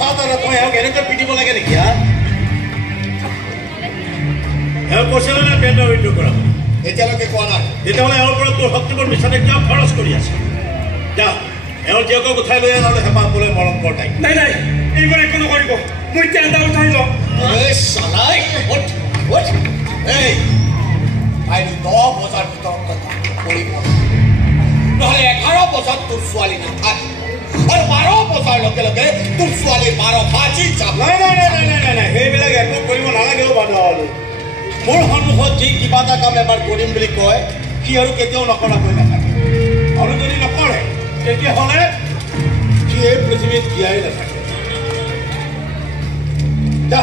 কথা এটা তই এওঁক এনেকৈ পিটিব লাগে নেকি হা এওঁ কৈছিলে নে টেণ্ডাৰ উইথড্ৰ কৰা এতিয়ালৈকে কোৱা নাই তেতিয়াহ'লে এওঁৰ পৰা তোৰ শক্তিবোৰ মিছাতে কিয় খৰচ কৰি আছে যা এওঁৰ জীয়েকক উঠাই লৈ নহ'লে হেঁপাহ বোলে মৰম কৰ তাই নাই নাই এইবাৰ একো নকৰিব মই টেণ্ডাৰ উঠাই লওঁ চালাই এই কাইলৈ 10 বজাৰ ভিতৰত কৰিব নহ'লে 11 বজাত তোৰ ছোৱালী নাথাকে আৰু 12 বজাৰ লগে লগে তোৰ ছোৱালী 12 বাজি যাব নাই নাই নাই নাই নাই নাই সেইবিলাক একো কৰিব নালাগেও বান্ধৱ মোৰ সন্মুখত যি কিবা এটা কাম এবাৰ কৰিম বুলি কয় সি আৰু কেতিয়াও নকৰাকৈ নাথাকে আৰু যদি নকৰে তেতিয়াহ'লে সি এই পৃথিৱীত জীয়াই নাথাকে যা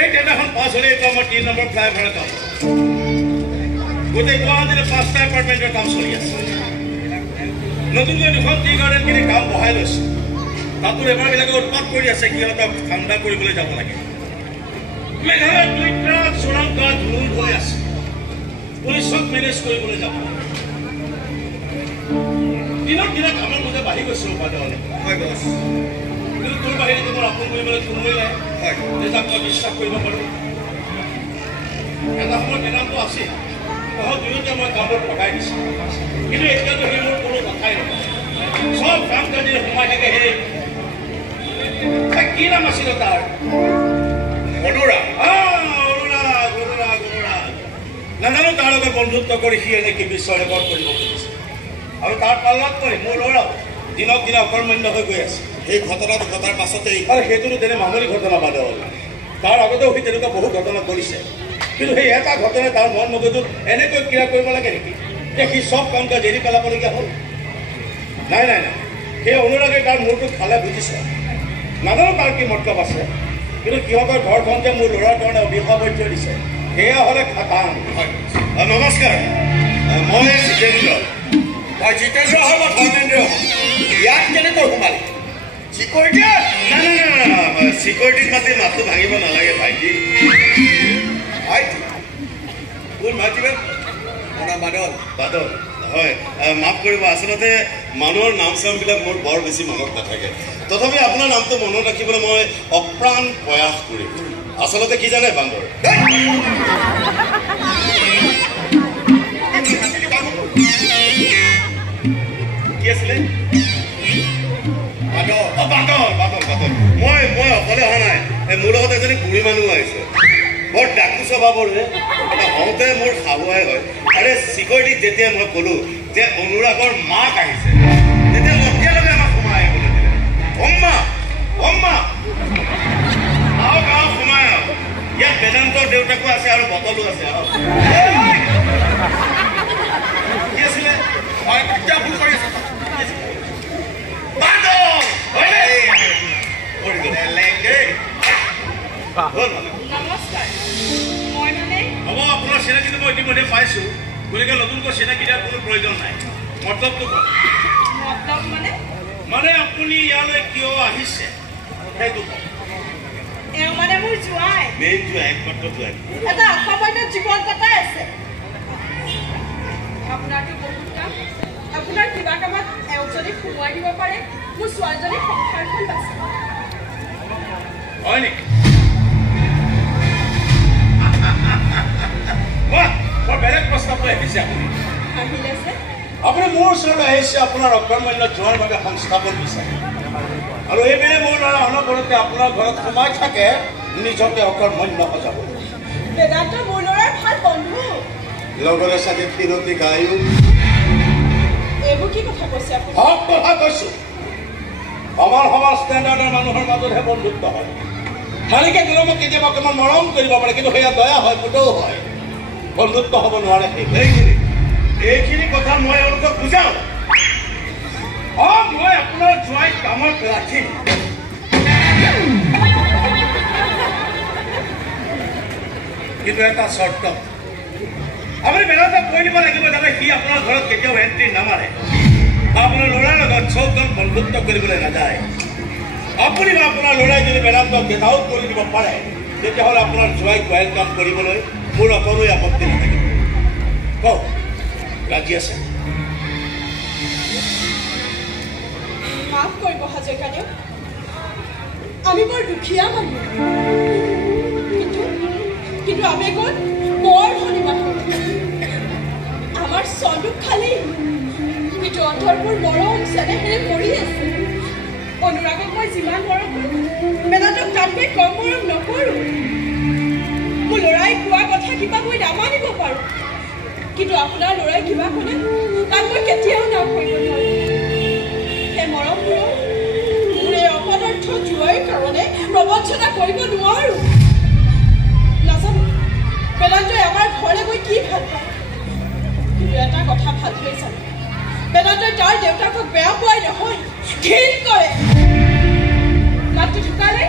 এই টেণ্ডাৰখন পাছ হ'লে এইটো আমাৰ 3 নম্বৰ ফ্লাইঅভাৰৰ কাম গোটেই গুৱাহাটীতে 5টা এপাৰ্টমেণ্টৰ কাম চলি আছে নতুনকৈ 2খন টি গাৰ্ডেনখিনি কাম বহাই লৈছে তাতো এবাৰবিলাকে উৎপাত কৰি আছে সিহঁতক ঠাণ্ডা কৰিবলৈ যাব লাগে মেঘালয়ত 2টা চোৰাংকা ধুলুল হৈ আছে পুলিচক মেনেজ কৰিবলৈ যাব দিনক দিনে কামৰ মতে বাঢ়ি গৈছে উপাদানে হয় বছ কিন্তু তোৰ বাহিৰে তোমাৰ আপোন কৰিবলৈ কোনোৱেই নাই হয় যাক মই বিশ্বাস কৰিব পাৰোঁ এটা সময়ত এনামটো আছে দুয়োটা মই কামত পঠাই দিছোঁ কিন্তু এতিয়াতো সেই মোৰ কোনো কথাই নহয় সব কাম কাজে সোমাই থাকে সেই কি নাম আছিল তাৰ অনুৰাগ নাজানো তাৰ লগত বন্ধুত্ব কৰি সি এনেকৈ বিশ্ব ৰেকৰ্ড কৰিব খুজিছে আৰু তাৰ পাল্লাত কৰি মোৰ ল'ৰাও দিনক দিনে অকৰ্মণ্য হৈ গৈ আছে সেই ঘটনাটো ঘটাৰ পাছতেই আৰু সেইটোতো তেনে মামুলি ঘটনা বাদে হ'ল তাৰ আগতেও সি তেনেকুৱা বহু ঘটনা কৰিছে কিন্তু সেই এটা ঘটনাই তাৰ মন মগজুত এনেকৈ ক্ৰিয়া কৰিব লাগে নেকি যে সি চব কাম কাজ এৰি পেলাবলগীয়া হ'ল নাই নাই নাই সেই অনুৰাগে তাৰ মূৰটো খালে বুজিছে নাজানো তাৰ কি মতলব আছে কিন্তু সিহঁতৰ ঘৰখন যে মোৰ ল'ৰাৰ কাৰণে অভিশাপ হৈ থৈ দিছে সেয়া হ'লে খাটাং হয় নমস্কাৰ মই জিতেন্দ্ৰ মই জিতেন্দ্ৰ হয় মই ধৰ্মেন্দ্ৰ ইয়াত কেনেকৈ সোমালি চিকিউৰিটি নাই নাই নাই চিকিউৰিটিত মাতি মাতটো ভাঙিব নালাগে ভাইটি ভাইটি কোন ভাইটি বাদল বাদল হয় মাফ কৰিব আচলতে মানুহৰ নাম চামবিলাক মোৰ বৰ বেছি মনত নাথাকে তথাপি আপোনাৰ নামটো মনত ৰাখিবলৈ মই অপ্ৰাণ প্ৰয়াস কৰিম আচলতে কি জানে বান্দৰ কি আছিলে মই অকলে অহা নাই মোৰ লগত এজনী বুঢ়ী মানুহ আহিছে বৰ ডাকু স্বভাৱৰ হওঁতে মোৰ খাবুৱাই হয় আৰে চিকিউৰিটিক যেতিয়া মই ক'লো যে অনুৰাগৰ মাক আহিছে তেতিয়া লগে আমাক সোমাই আহিবলৈ দিলে অম্মা গাঁও সোমাই আহক ইয়াত বেদান্তৰ দেউতাকো আছে আৰু বটলো আছে কি আছিলে ভুল কৰি আছে আপোনাৰ চিনাকিটো মই ইতিমধ্যে পাইছোঁ গতিকে নতুনকৈ চিনাকি দিয়াৰ কোনো প্ৰয়োজন নাই মতলবটো মানে আপুনি ইয়ালৈ কিয় আহিছে সেইটো মানে মোৰ জোৱাই একমাত্ৰ জোৱাই এটা অসামান্য জীৱন কটাই আছে আপোনাৰতো বহুত কাম আপোনাৰ কিবা কামত এওঁক যদি সোমোৱাই দিব পাৰে মোৰ ছোৱালীজনী সংসাৰখন বাচিব হয় নেকি বেলেগ প্ৰস্তাৱ লৈ আহিছে আপুনি মোৰ ওচৰলৈ আহিছে আপোনাৰ অকৰ্মণ্য জোৱাৰ বাবে সংস্থাপন বিচাৰে আৰু এইপিনে মোৰ ল'ৰা অনবৰতে আপোনাৰ ঘৰত সোমাই থাকে নিজকে অকৰ্মণ্য সজাব বেদান্ত মোৰ ল'ৰাৰ ভাল বন্ধু লগৰে চাগে ফিৰতি গায়ো এইবোৰ কি কথা কৈছে আপুনি হক কথা কৈছোঁ সমান ষ্টেণ্ডাৰ্ডৰ মানুহৰ মাজতহে বন্ধুত্ব হয় মালিকে দিলমক কেতিয়াবা অকণমান মৰম কৰিব পাৰে কিন্তু সেয়া দয়া হয় পুতৌ হয় বন্ধুত্ব হ'ব নোৱাৰে এইখিনি কথা মই এওঁলোকক বুজাওঁ মই আপোনাৰ জোৱাইক কামত ৰাখিম কিন্তু এটা চৰ্ত আপুনি বেলেগক কৈ দিব লাগিব যাতে সি আপোনাৰ ঘৰত কেতিয়াও এণ্ট্ৰি নামাৰে আপোনাৰ ল'ৰাৰ লগত চৌকন বন্ধুত্ব কৰিবলৈ নাযায় আপুনি বা আপোনাৰ ল'ৰাই যদি বেদান্তক গেট আউট কৰি দিব পাৰে তেতিয়াহ'লে আপোনাৰ জোৱাইক ৱেলকাম কৰিবলৈ মোৰ অকণো আপত্তি নাথাকিব কওক ৰাজি আছে মাফ কৰিব হাজৰিকাদেউ আমি বৰ দুখীয়া মানুহ কিন্তু আবেগত বৰ ধনী মানুহ আমাৰ চন্দুক খালী কিন্তু অন্তৰবোৰ মৰম চেনেহেৰে পৰি আছে অনুৰাগক মই যিমান মৰম কৰোঁ বেলাটোক তাতকৈ কম মৰম নকৰোঁ মোৰ ল'ৰাই কোৱা কথা কিবা মই নামানিব পাৰোঁ কিন্তু আপোনাৰ ল'ৰাই কিবা ক'লে তাক মই কেতিয়াও নাম কৰিব নোৱাৰোঁ সেই মৰমবোৰক মোৰ এই অপদাৰ্থ জোৱাইৰ কাৰণে প্ৰবঞ্চনা কৰিব নোৱাৰোঁ নাজানো বেলাটোৱে আমাৰ ঘৰলৈ গৈ কি ভাল পায় কিন্তু এটা কথা ভালকৈ জানো বেলাটোৱে তাৰ দেউতাকক বেয়া পোৱাই নহয় ঘৃণ কৰে মাতৃ ঢুকালে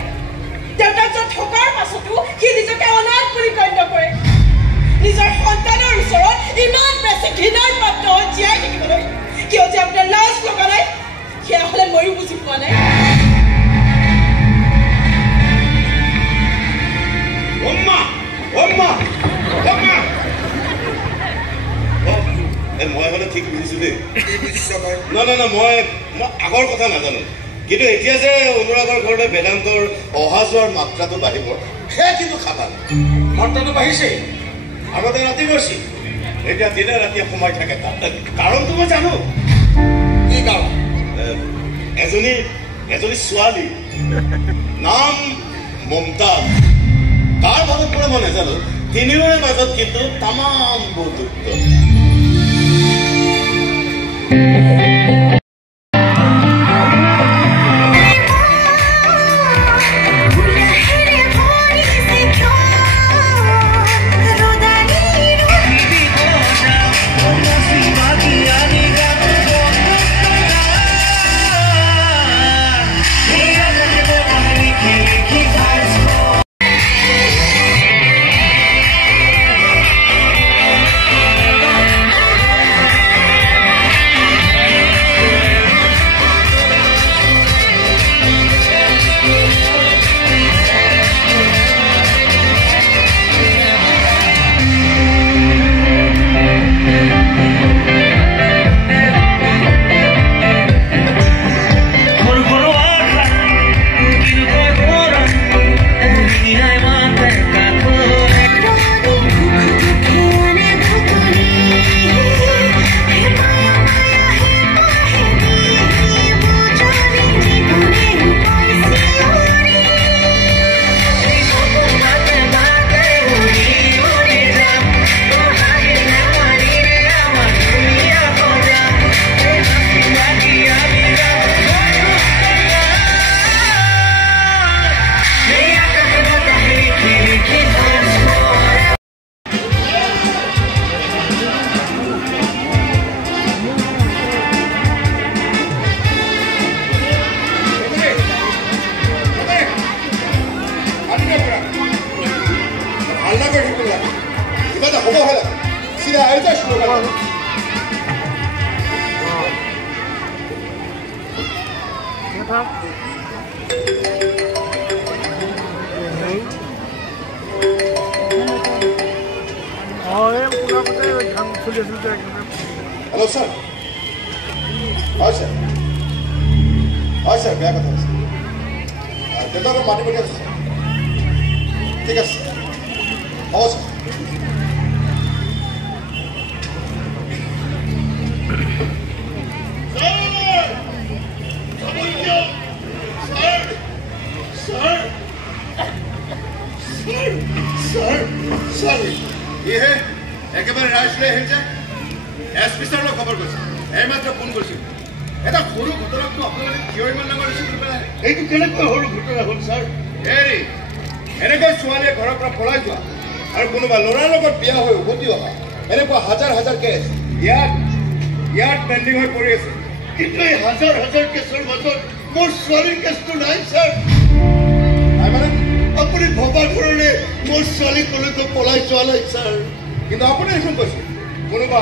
দেউতাক য'ত থকাৰ পাছতো সি নিজকে অনাথ বুলি গণ্য কৰে নিজৰ সন্তানৰ ওচৰত ইমান বেছি ঘৃণাৰ পাত্ৰ জীয়াই থাকিবলৈ কিয় যে আপোনাৰ লাজ লগা নাই সেয়া হ'লে ময়ো বুজি পোৱা নাই মই হ'লে ঠিক বুজিছোঁ দেই না মই আগৰ কথা নাজানো কিন্তু এতিয়া যে অনুৰাগৰ ঘৰলৈ বেদান্তৰ অহা যোৱাৰ মাত্ৰাটো বাঢ়িব সেয়া কিন্তু খাবা মাত্ৰাটো বাঢ়িছেই আগতে ৰাতি গৈছিল এতিয়া দিনে ৰাতিয়ে সোমাই থাকে কাৰণটো মই জানো কি কাৰণ এজনী ছোৱালী নাম মমতাজ তাৰ মাজত পৰা মই নাজানো তিনিওৰে মাজত কিন্তু তামাম বন্ধুত্ব Hello, sir. Hi, sir. Hi, sir. Bear with us. Get out of money with us. Take us. Awesome. Sir. ये है एक बार राजले है क्या एसपी सर लोग खबर करते हैं मात्र फोन करते हैं এটা সৰু ঘটনাটো আপোনালোকে কিয় ইমান ডাঙৰ ৰিস্ক পেলাই এইটো কেনেকৈ সৰু ঘটনা হ'ল ছাৰ হেৰি এনেকৈ ছোৱালীয়ে ঘৰৰ পৰা পলাই যোৱা আৰু কোনোবা ল'ৰাৰ লগত বিয়া হৈ উভতি অহা এনেকুৱা হাজাৰ হাজাৰ কেছ ইয়াত পেণ্ডিং হৈ পৰি আছে কিন্তু এই হাজাৰ হাজাৰ কেছৰ মাজত মোৰ ছোৱালীৰ কেছটো নাই ছাৰ মানে আপুনি ভবা ধৰণে মোৰ ছোৱালী কলৈকো পলাই যোৱা নাই ছাৰ কিন্তু আপুনি দেখোন কৈছে কোনোবা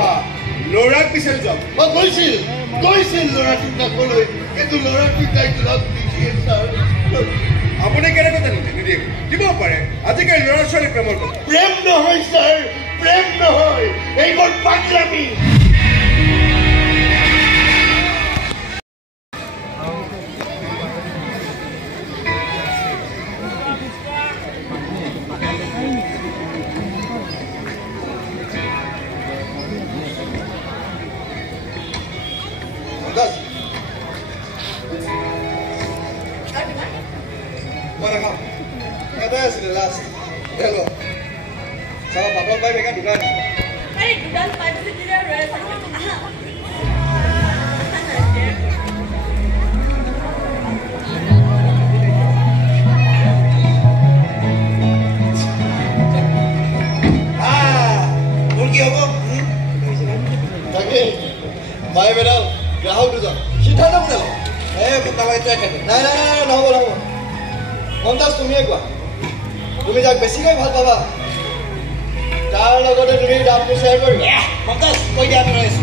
ল'ৰাক বিচাৰি যাওক গৈছিল ল'ৰাটোক নাকলৈ কিন্তু ল'ৰাটোক তাইক লগ দিছে ছাৰ আপুনি কেনেকৈ জানিলে নিদিয়ে দিব পাৰে আজিকালি ল'ৰা ছোৱালী প্ৰেমৰ কথা প্ৰেম নহয় ছাৰ প্ৰেম নহয় এইবোৰ পাগলামি MumtaZ তুমিয়ে কোৱা তুমি যাক বেছিকৈ ভাল পাবা তাৰ লগতে তুমি দামটো শ্বেয়াৰ কৰিবা MumtaZ কৈ দিয়া আমি ৰৈছো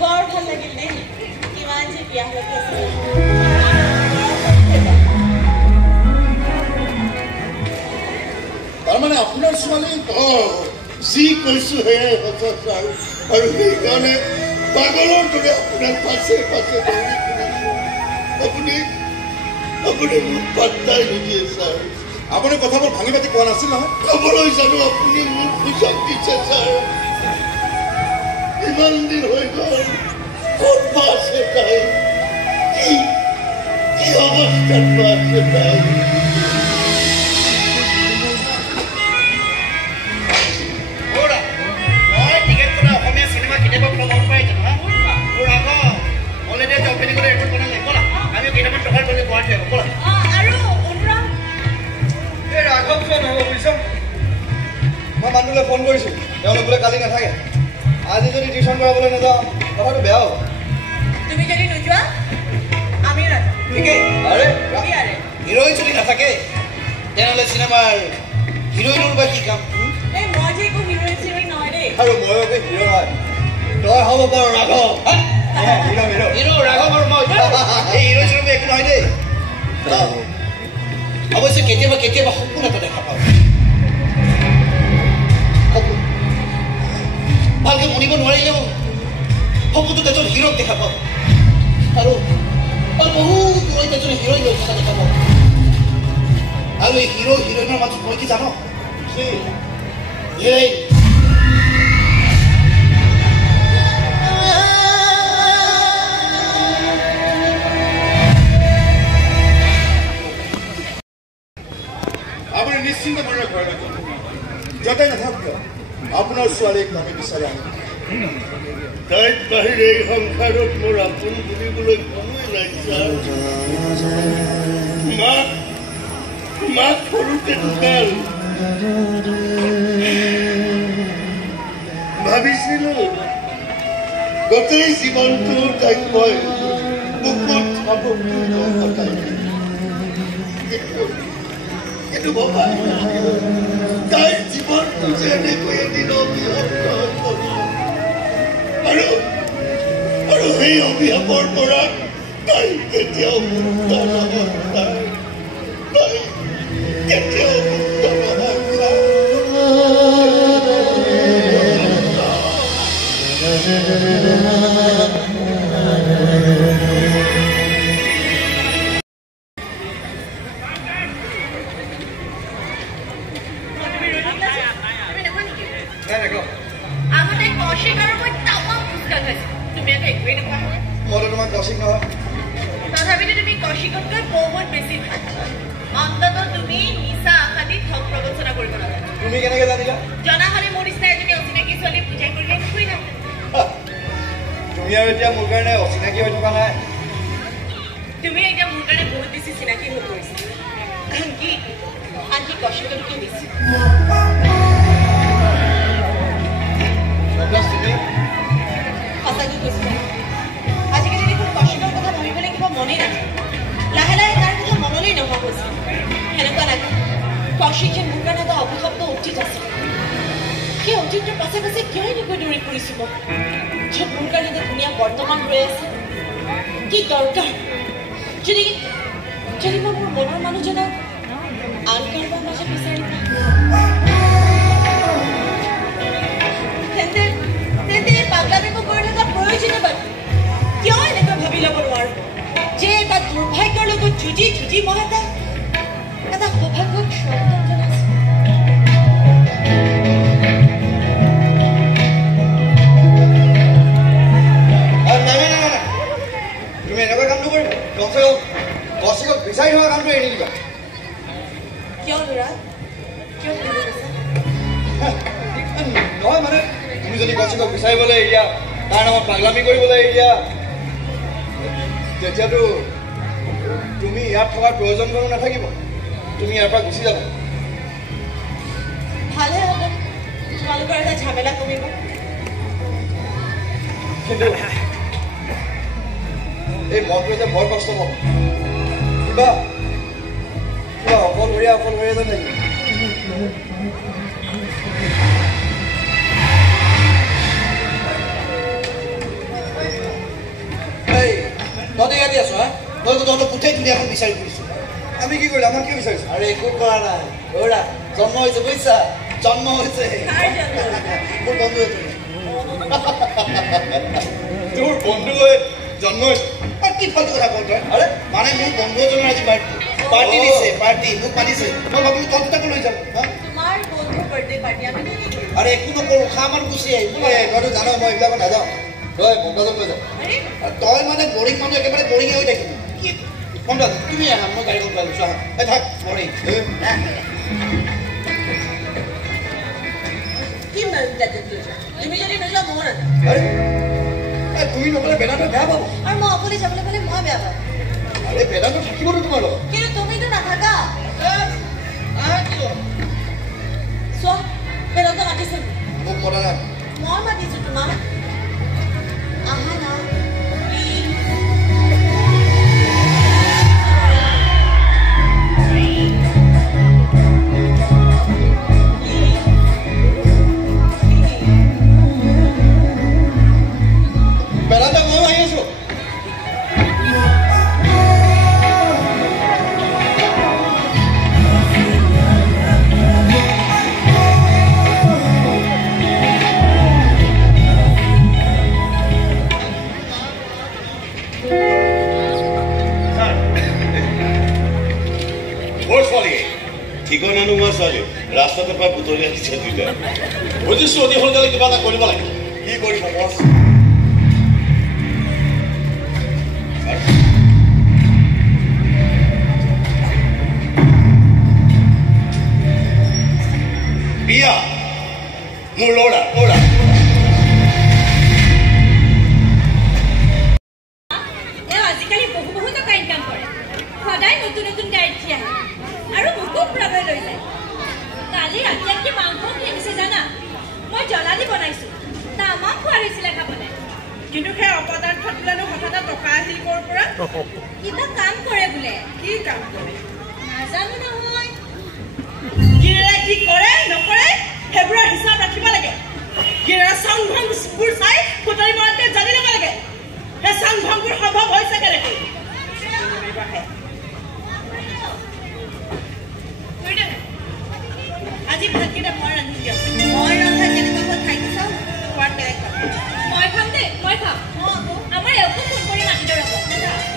বৰ ভাল লাগিল নে কিমান যে বিয়া লাগি আছে তাৰমানে আপোনাৰ ছোৱালী যি কৈছো সেয়াই সঁচা ছাৰ আৰু সেইকাৰণে পাগলৰ দৰে আপোনাৰ পাছে পাছে দৌৰি ফুৰিছো আপুনি মোক পাত্তাই নিদিয়ে ছাৰ আপুনি কথাবোৰ ভাঙি পাতি কোৱা নাছিল নহয় ক'বলৈ জানো আপুনি মোক পোচাক দিছে ছাৰ ইমান দিন হৈ গ'ল ক'ত বা আছে তাই কি অৱস্থাত বা আছে তাই মই মানুহলৈ ফোন কৰিছোঁ তেওঁলোক বোলে কালি নাথাকে আজি যদি টিউশ্যন কৰাবলৈ নাযাওঁ কথাটো বেয়া হ'ব তুমি যদি নোযোৱা আমি ঠিকেই আৰে হিৰোইন যদি নাথাকে তেনেহ'লে চিনেমাৰ হিৰোইনৰ বা কি কাম এই মই যে একো হিৰোইন নহয় দেই আৰু ময়ো যে হিৰো হয় তই হ'ব পাৰ ৰাঘৱ হিৰো ৰাঘৱ আৰু মই এই হিৰোইন চিনেমা একো নহয় দেই অৱশ্যে কেতিয়াবা কেতিয়াবা সপোন এটা দেখা পাওঁ ভালকে মনিব নোৱাৰিলেও সপোনটোত এজন হিৰোক দেখা পাওঁ আৰু বহুত দূৰৈত এজন হিৰোইন থকা দেখা পাওঁ আৰু এই হিৰো হিৰোইনৰ মাজত মই কি জানো হিৰোইন আপুনি নিশ্চিন্ত মনেৰে ঘৰলৈ গ'ল য'তে নাথাকক কিয় আপোনাৰ ছোৱালীক আমি বিচাৰি আনিম তাইৰ বাহিৰে এই সংসাৰত মোৰ আপোন বুলিবলৈ কোনোৱে নাই ছাৰ মাক সৰুতে ঢুকাল ভাবিছিলো গোটেই জীৱনটো তাইক মই বুকুত কিন্তু বাবা তাইৰ জীৱনটো যে এনেকৈ এদিন অবিহত আৰু সেই অভিশাপৰ পৰা তাই কেতিয়াও মুক্ত নহয় তাই কেতিয়াও মুক্ত নহয় তথাপিতো তুমি কৌশিকতকৈ বহুত বেছি ভাল অন্ততঃ তুমি নিচা আশাদিত হক প্ৰবঞ্চনা কৰিব নালাগে তুমি কেনেকৈ জানিলা জনা হ'লে মোৰ নিচিনা এজনী অচিনাকি ছোৱালী পূজাই কৰিলে নুশুই নাহে তুমি আৰু এতিয়া মোৰ কাৰণে অচিনাকি হৈ থকা নাই তুমি এতিয়া মোৰ কাৰণে বহুত বেছি চিনাকি হৈ পৰিছা আনকি কৌশিকতকৈ বেছি সঁচাকৈ কৈছো আজিকালি দেখোন কৌশিকৰ কথা ভাবিবলৈ কিবা মনেই নাথাকে লাহে লাহে তাৰ কথা মনলৈ নোহোৱা হৈছে সেনেকুৱা লাগে কৌশিক যে মোৰ কাৰণে এটা অভিশপ্ত অতীত আছে সেই অতীতৰ পাছে পাছে কিয় এনেকৈ দৌৰি ফুৰিছো মই য'ত মোৰ কাৰণে যে ধুনীয়া বৰ্তমান ৰৈ আছে কি দৰকাৰ যদি মই মোৰ মনৰ মানুহজনক আন কাৰোবাৰ মাজত বিচাৰি তেন্তে পাগলামিবোৰ কৰি থকা প্ৰয়োজনীয় বাদ কিয় এনেকৈ ভাবি ল'ব নোৱাৰো যে এটা দুৰ্ভাগ্যৰ লগত যুঁজি মই এটা সৌভাগ্যক সন্তান জনাইছো তুমি এনেকুৱা কামটো কৰিবা কৌশিকক বিচাৰি হোৱা কামটো এৰি দিবা কিয় ল'ৰা কিয় নহয় মানে তুমি যদি কৌশিকক বিচাৰিবলৈ এৰি দিয়া তাৰ নামত পাগলামি কৰিবলৈ এৰি দিয়া তেতিয়াতো তুমি ইয়াত থকাৰ প্ৰয়োজন কোনো নাথাকিব তুমি ইয়াৰ পৰা গুচি যাবা ভালহে হ'ব তোমালোকৰ এটা ঝামেলা কমিব কিন্তু এই মনটোৱে যে বৰ কষ্ট পাব কিবা অকলশৰীয়া যেন লাগিব তহঁতে ইয়াতে আছো হা তই তহঁতৰ গোটেই দুনীয়াখন বিচাৰি ফুৰিছো আমি কি কৰিলো আমাক কিয় বিচাৰিছো আৰু একো কৰা নাই ৰৌৰা জন্ম হৈছে বুজিছা জন্ম হৈছে মোৰ বন্ধু এজনী তোৰ বন্ধু হৈ জন্ম হৈছে কি ফাল্টু কথা কওঁ তই আৰে মানে মোৰ বন্ধু এজনৰ আজি পাৰ্টি দিছে পাৰ্টি মোক মাতিছে মই ভাবিলো তহঁত তাকো লৈ যাম তোমাৰ বন্ধু বাৰ্থডে পাৰ্টি আমি কি কৰিম আৰে একো নকৰোঁ খাম আৰু গুচি আহিম তইতো জানো মই এইবিলাকত নাযাওঁ তই মমতাজক লৈ যাওঁ তই মানে বৰিং মানুহ একেবাৰে বৰিঙে হৈ থাকিবি কি মমতাজ তুমি আহা মই গাড়ীখন পাই লৈছোঁ আহা থাক বৰিং কি তুমি যদি নোযোৱা মোৰ তুমি নকলে বেদান্ত বেয়া পাব আৰু মই অকলে যাবলৈ পালে মই বেয়া পাম আৰে বেদান্ত থাকিবতো তোমাৰ লগত কিন্তু তুমিতো নাথাকা চোৱা বেদান্ত মাতিছে মোক মতা নাই মই মাতিছো তোমাক আহা না বেদান্ত মই আহি আছো ঠিকনা নোহোৱা ছোৱালী ৰাস্তাতে পৰা বুটলিয়াই দিছে দুইটা বুজিছো অতি সোনকালে কিবা এটা কৰিব লাগে কি কৰিব বছ বিয়া মোৰ ল'ৰা আজিকালি বহু টকা ইনকাম কৰে সদায় নতুন গাড়ীত থিয় আৰু মোকো ফুৰাবলৈ লৈ যায় কালি ৰাতি কি মাংস কিনিছে জানা মই জ্বলা দি বনাইছো তামাম খোৱা হৈছিলে খাবলৈ কিন্তু সেই অপদাৰ্থত বোলেনো হঠাতে টকা আহিল ক'ৰ পৰা কিবা কাম কৰে বোলে কি কাম কৰে নাজানো নহয় কি কৰে নকৰে সেইবোৰৰ হিচাপ ৰাখিব লাগে গিৰা চাংভংবোৰ চাই ফুটাৰি মৰাতে জানি ল'ব লাগে সেই চাংভংবোৰ সম্ভৱ হৈছে কেনেকৈ আজি ভাতকেইটা মই ৰান্ধি দিয়ক মই ৰন্ধা কেনেকুৱা হ'ল খাই চাওঁ খোৱাত বেলেগ মই খাম দেই মই খাম আমাৰ একো ফোন কৰি মাতি দিয়ক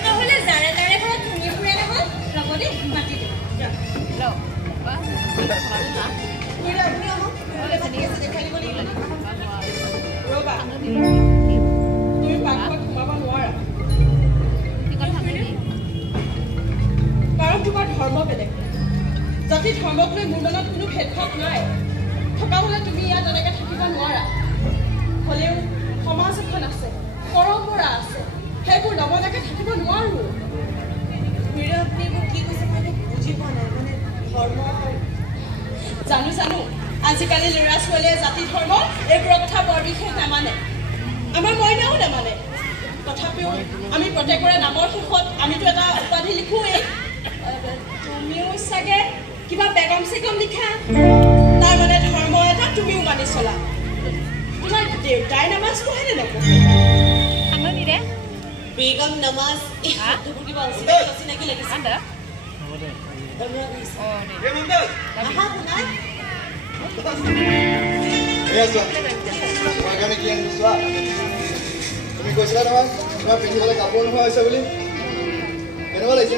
নহ'লে জাৰে জাৰে ঘৰত ধুনীয়া ফুৰে নহয় ৰ'ব দেই মাতি দিয়ক ৰ'বা তুমি পাকঘৰত সোমাব নোৱাৰা কাৰণ তোমাৰ ধৰ্ম বেলেগ জাতি ধৰ্মক লৈ মোৰ মনত কোনো ভেদভাৱ নাই থকা হ'লে তুমি ইয়াত এনেকৈ থাকিব নোৱাৰা হ'লেও সমাজ এখন আছে পৰম্পৰা আছে সেইবোৰ নবনাকৈ থাকিব নোৱাৰোঁ আপুনি মোক কি কৈছে মই বুজি পোৱা নাই মানে ধৰ্ম জানো আজিকালি ল'ৰা ছোৱালীয়ে জাতি ধৰ্ম এইবোৰৰ কথা বৰ বিশেষ নামানে আমাৰ মইনাও নামানে তথাপিও আমি প্ৰত্যেকৰে নামৰ শেষত আমিতো এটা উপাধি লিখোৱেই তুমিও চাগে কিবা বেগম চেগম লিখা তাৰ মানে ধৰ্ম এটা তুমিও মানি চলা দেউতাই নামাজ পঢ়ে নে নপঢ়ে বেগম নামাজ এই শব্দবোৰ কিবা অচিনাকি লাগিছে তুমি কৈছিলা নহয় তোমাৰ পিন্ধিবলৈ কাপোৰ নোহোৱা হৈছে বুলি কেনেকুৱা লাগিছে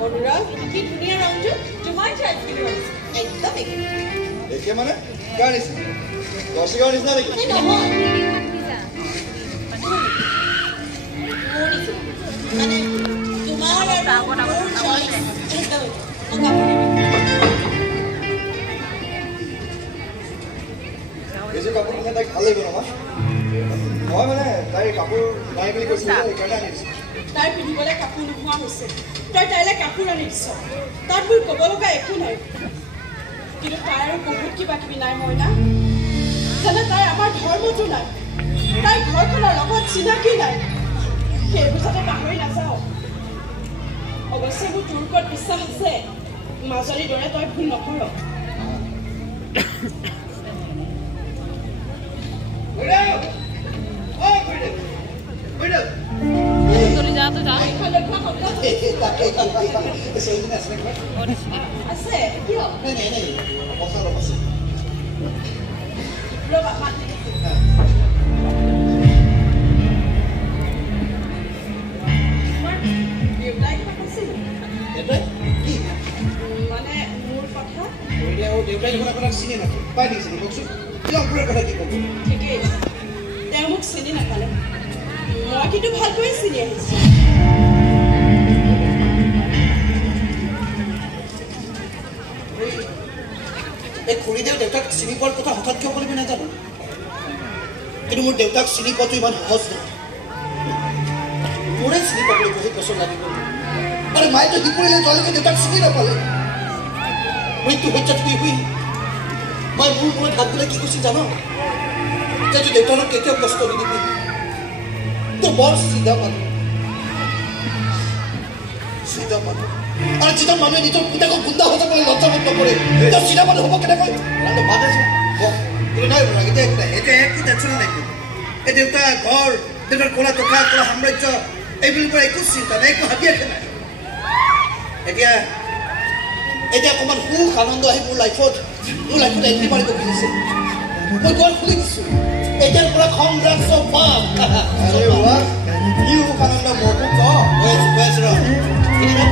অনুৰাগ কি ধুনীয়া ৰংটো তোমাৰ ঠাইত কিনি আনিছে একদম একে মানে কাৰ নিচিনা দৰ্শকৰ নিচিনা নেকি নহয় মানে তোমাৰ আৰু চইচ একদম এইযোৰ কাপোৰ পিন্ধে তাইক ভাল লাগিব নহয় মই মানে তাইৰ কাপোৰ নাই বুলি কৈছিলোঁ সেইকাৰণে আনিছোঁ তাই পিন্ধিবলৈ কাপোৰ নোহোৱা হৈছে তই তাইলৈ কাপোৰ আনি দিছ তাত মোৰ ক'ব লগা একো নাই কিন্তু তাই আৰু বহুত কিবা কিবি নাই মইনা যেনে তাই আমাৰ ধৰ্মটো নাই তাই ঘৰখনৰ লগত চিনাকি নাই সেইবোৰ যাতে পাহৰি নাযাওঁ অৱশ্যে মোৰ তোৰ ওপৰত বিশ্বাস আছে মাজনীৰ দৰে তই ভুল নকৰ আছে কিয় ৰবা মাতি মানে মোৰ কথা দেউতাই দেখোন আপোনাক চিনি নাপায় পাই দিছে কওকচোন আপোনাৰ কথা কি ক'ব ঠিকেই তেওঁ মোক চিনি নাপালে মই কিন্তু ভালকৈয়ে চিনি আহিছোঁ এই খুৰীদেউ দেউতাক চিনি পোৱাৰ কথা হঠাৎ কিয় কৰিবি নাজানো কিন্তু মোৰ দেউতাক চিনি পোৱাটো ইমান সহজ নহয় মোৰে চিনি পাবলৈ বহুত বছৰ লাগিব আৰু মায়েতো দুপৰীয়া যোৱালৈকে দেউতাক চিনি নাপালে মৃত্যু শয্যাত শুই শুই মই মোৰ মূৰত হাত দিলে কি কৈছিল জানো যে দেউতাক কেতিয়াও কষ্ট নিদিবি তো বৰ চিধা মানুহ আৰু যিজন মানুহে নিজৰ পুতেকক গুণ্ডা হৈ যাবলৈ লজ্জাবোধ নকৰে তেওঁ চিধা মানুহ হ'ব কেনেকৈ বাদ আছে কিন্তু নাই এতিয়া একো নাই এতিয়া একো টেনশ্যন নাই এই দেউতা ঘৰ দেউতাৰ ক'লা টকা ক'লা সাম্ৰাজ্য এইবোৰৰ পৰা একো চিন্তা নাই একো হাবি আহে নাই এতিয়া অকণমান সুখ আনন্দ আহি মোৰ লাইফত এণ্ট্ৰি মাৰিব খুজিছে মই দুৱাৰ খুলি দিছোঁ এতিয়াৰ পৰা সংগ্ৰাম চব পাম কি সুখ আনন্দ মোকো কৈ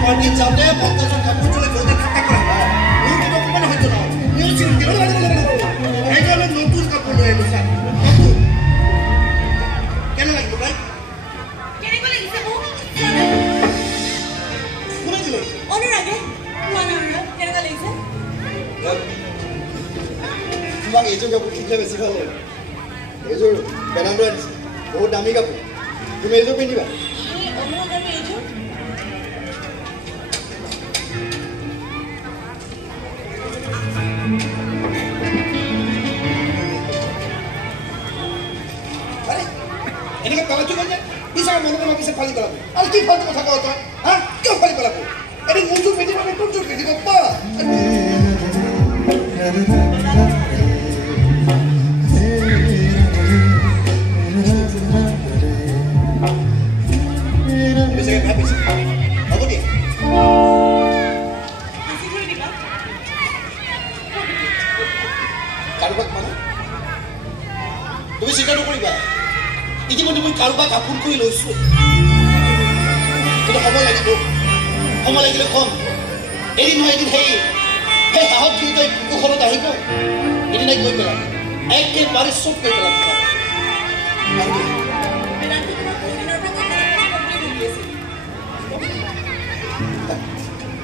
পাৰ্টিত যাওঁতে মমতাজৰ কাপোৰযোৰে গৌতে ঠাট্টা কৰা মোৰ কিন্তু অকণমান হয়তো নহয় সেইকাৰণে নতুন কাপোৰ লৈ আহিলোঁ ছাৰ নতুন কেনে লাগিব তাই কেনেকুৱা লাগিছে মোক কোনে কি লাগিছে অনুৰাগে কেনেকুৱা লাগিছে তোমাক এইযোৰ কাপোৰ কিনিলে বেছি ভাল লাগে এইযোৰ বেনাটো আনিছে বহুত দামী কাপোৰ তুমি এইযোৰ পিন্ধিবা অনুৰাগ আৰু এইযোৰ এনেকৈ পেলাইছোঁ যে পিছৰ মনে মনে পিছত ফালি পেলাব আৰু কি ফাল্টু কথা কওঁ তই হা কিয় ফালি পেলাব এদিন মোৰযোৰ পিন্ধিব তোৰযোৰ পিন্ধিব পা ভাবিছো হ'ব দিয়া কাৰোবাক মানে তুমি চিন্তা নকৰিবা ইতিমধ্যে মই কাৰোবাক আপোন কৰি লৈছোঁ কিন্তু সময় লাগিলে কম এদিন নহয় এদিন সেই সাহস খিনি তই কুশলত আহিব এদিনাই গৈ পেলাম একেবাৰে চব গৈ পেলাম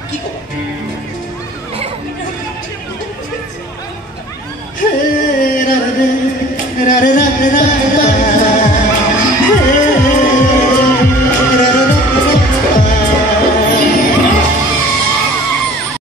কি ক'বা Ra ra ra ra ra ra ra